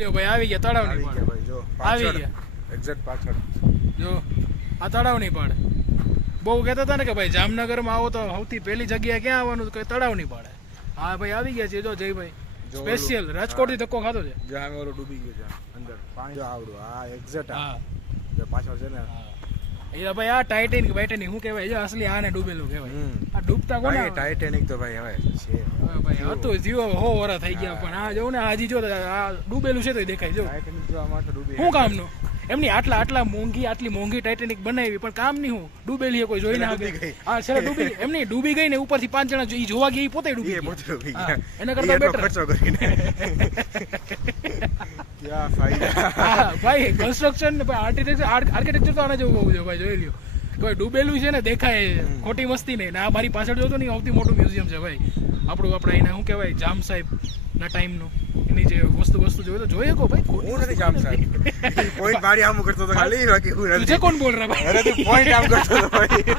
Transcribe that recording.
લ્યો ભાઈ આવી ગયા તળાવ આવી ની ગયા ભાઈ જો આવી પાછળ ગયા એક્ઝેક્ટ પાછળ જો આ તળાવ ની પાડે બહુ કહેતા હતા ને કે ભાઈ જામનગરમાં આવો તો સૌથી પહેલી જગ્યાએ ક્યાં આવવાનું કે તળાવ ની પાડે હા ભાઈ આવી ગયા છે જો જયભાઈ જો સ્પેશિયલ રાજકોટ થી ધક્કો ખાતો છે જ્યાં ઓલો ડૂબી ગયો છે અંદર પાણી જો આવડું હા એક્ઝેક્ટ હા જો પાછળ છે ને એ ભાઈ આ ટાઇટેનિક બાઇટેનિક શું કહેવાય છે અસલી આને ડૂબેલું કહેવાય આ ડૂબતા કોને ભાઈ ટાઇટેનિક તો ભાઈ હવે છે હવે ભાઈ હતું જીવો હો વરા થઈ ગયા પણ આ જોઉં ને હજી જો આ ડૂબેલું છે તો દેખાય જો ટાઇટેનિક જો આમાં તો ડૂબી શું કામનું એમની આટલી મોંઘી ટાઇટેનિક બનાવી પણ કામ નહીં હું ડૂબેલી કોઈ જોઈ ના ડૂબી ગઈ. હા છેલ્લે ડૂબી એમની ડૂબી ગઈ ને ઉપરથી 5 જણા ઈ જોવા ગયા ઈ પોતે ડૂબી એ ગયા. પોતે ડૂબી હા, ગયા એના કરતા એટલો better. ખર્ચો કરીને ક્યાં ફાયદા હા ભાઈ કન્સ્ટ્રક્શન ને આર્કિટેક્ચર તો આને જેવું હોવું જોઈએ ભાઈ જોઈ લ્યો કોઈ ડૂબેલું છે ને દેખાય ખોટી મસ્તી નહીં ને આ મારી પાછળ જોતો ને સૌથી મોટું મ્યુઝિયમ છે ભાઈ આપણે એને શું કહેવાય જામ સાહેબ ના ટાઈમનું એની જે વસ્તુ જોઈએ તો જોઈએ કો ભાઈ હું નથી જામ સાહેબ પોઈન્ટ મારી આમ કરતો તો ખાલી બાકી હું તુજે કોણ બોલ રહા ભાઈ અરે તું પોઈન્ટ આમ કરતો તો ભાઈ